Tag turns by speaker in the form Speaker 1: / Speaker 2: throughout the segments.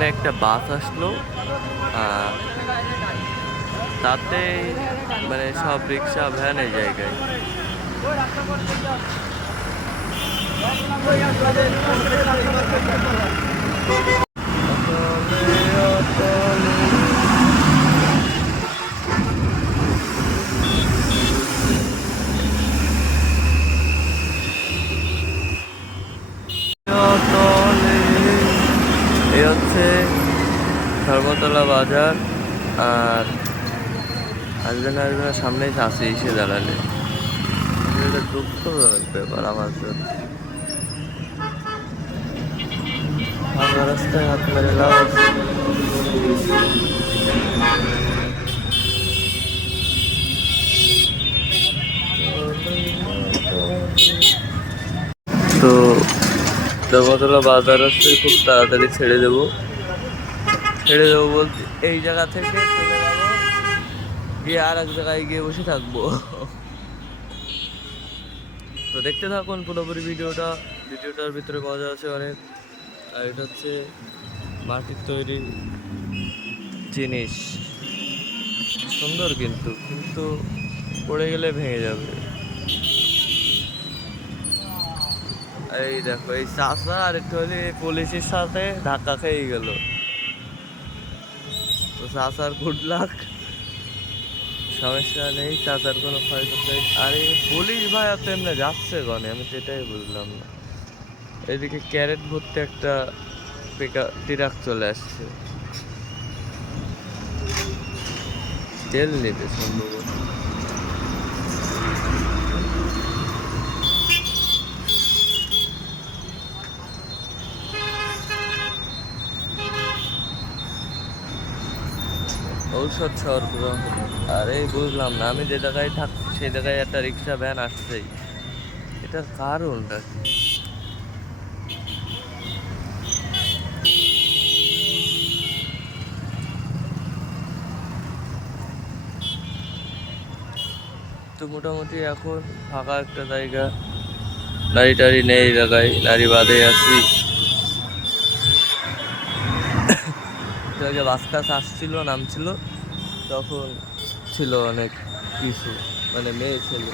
Speaker 1: এখানে একটা বাস আসলো তাতে মানে সব রিক্সা ভ্যান এই জায়গায় এই হচ্ছে ধর্মতলা বাজার আর আসবে না আসবে না সামনেই আসে এসে দাঁড়ালে। এটা দুঃখজনক ব্যাপার আমার জন্য। রাস্তায় হাত মেরে আছে? তো ধর্মতলা বাজার আসতে খুব তাড়াতাড়ি ছেড়ে দেবো। ছেড়ে দেবো বলতে, এই জায়গা থেকে চলে যাব গিয়ে আর এক জায়গায় গিয়ে বসে থাকব। তো দেখতে থাকুন পুরোপুরি ভিডিওটা, ভিডিওটার ভিতরে মজা আছে অনেক। আর এটা হচ্ছে মাটির তৈরি জিনিস। সুন্দর কিন্তু কিন্তু পড়ে গেলে ভেঙে যাবে। এই দেখো, এই চাষা আর একটু হলে পুলিশের সাথে ধাক্কা খেয়ে গেল। তো চাষার গুড লাক সমস্যা নেই, চাচার কোনো ক্ষয়ক্ষতি আরে, পুলিশ ভাই তো এমনি যাচ্ছে গনে আমি সেটাই বুঝলাম না। এদিকে ক্যারেট ভর্তি একটা ট্রাক চলে আসছে। তেল নেবে সম্ভবত ঔষধ সরবরাহ আরে, বুঝলাম না। আমি যে জায়গায় থাকছি সেই জায়গায় একটা রিক্সা, ভ্যান আসছেই এটার কারণটা কি? তো মোটামুটি এখন ফাঁকা একটা জায়গা। নারী টাড়ি নেই জায়গায়। নারী বাদে আছি। একটু আগে বাস টাস আসছিল, নামছিল, তখন ছিল অনেক কিছু মানে মেয়ে ছেলে।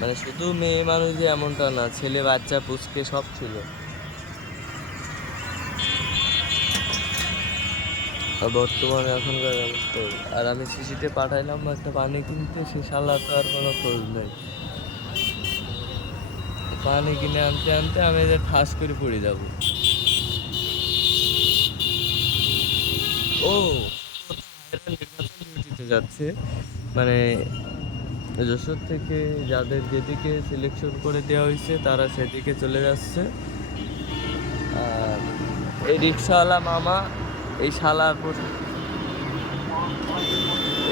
Speaker 1: মানে শুধু মেয়ে মানুষ যে এমনটা না, ছেলে, বাচ্চা, পুচকে সব ছিল। আর বর্তমানে এখনকার অবস্থা আর আমি শিশিতে পাঠাইলাম, একটা পানি কিনতে, সে শালা তো আর কোনো খোঁজ নেই। পানি কিনে আনতে আনতে আমি ঠাস করে পড়ে যাব। ও নির্বাচন ডিউটিতে যাচ্ছে। মানে যশোর থেকে যাদের যেদিকে সিলেকশন করে দেওয়া হয়েছে, তারা সেদিকে চলে যাচ্ছে। এই রিক্সাওয়ালা মামা, এই পোশাক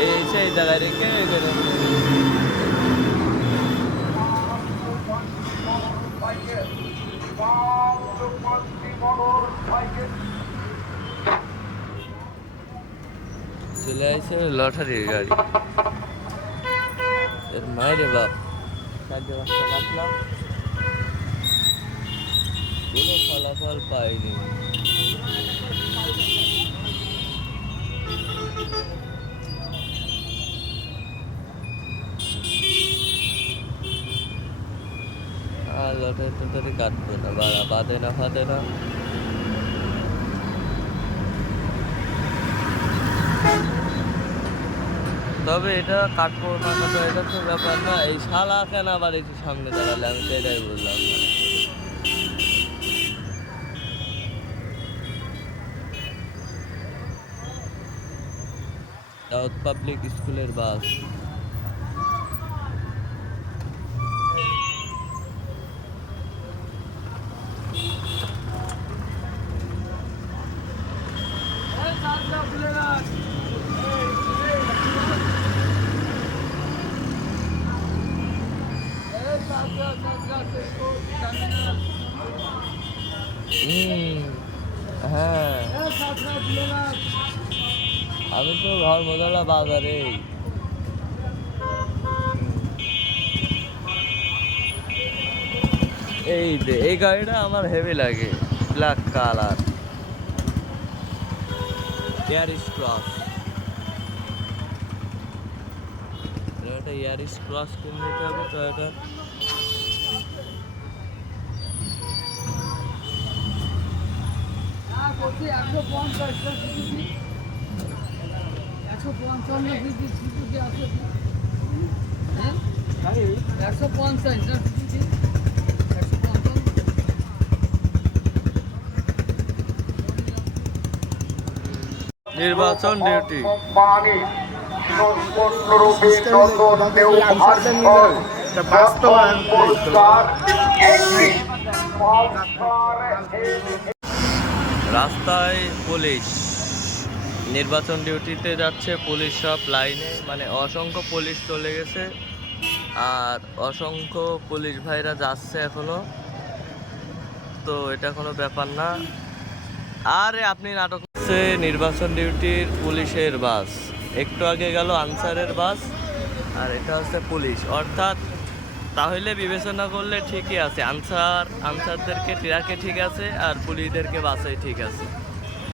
Speaker 1: এই সেই জায়গায় রেখে এখানে চলে আসছে লটারির গাড়ি। এর মায়েরে বাপ। কোনো ফলাফল পাইনি। আর লটারি টটারি কাটবে না, বাড়া। বাদে না, ফাদে না। তবে এটা কাটবো না কাটবো এটা তো ব্যাপার না। এই শালা কেন আবার একটু সামনে দাঁড়ালে? আমি সেটাই বললাম। সাউথ পাবলিক স্কুলের বাস। হ্যাঁ। আমি তো ঘর মজালা বাজারে। এই যে, এই গাড়িটা আমার হেভি লাগে ব্ল্যাক কালার এয়ারিস ক্রস একটা এয়ারিস ক্রস কিনে নিতে হবে তো এটা
Speaker 2: একশো পঞ্চাশ একশো পঞ্চান্ন কেজি সিকুটি আছে একশো পঞ্চাশ না সিকুটি একশো পঞ্চান্ন।
Speaker 1: নির্বাচন ডিউটি।
Speaker 3: বাস্তবায়ন
Speaker 4: পুরস্কার একটি পুরস্কার একটি
Speaker 1: রাস্তায় পুলিশ। নির্বাচন ডিউটিতে যাচ্ছে, পুলিশ সব লাইনে। মানে অসংখ্য পুলিশ চলে গেছে। আর অসংখ্য পুলিশ ভাইরা যাচ্ছে এখনও। তো এটা কোনো ব্যাপার না। আরে, আপনি নাটক হচ্ছে নির্বাচন ডিউটির পুলিশের বাস। একটু আগে গেল আনসারের বাস। আর এটা হচ্ছে পুলিশ। অর্থাৎ তাহলে বিবেচনা করলে ঠিকই আছে। আনসার আনসারদেরকে ট্রাকে ঠিক আছে আর পুলিশদেরকে বাসায় ঠিক আছে।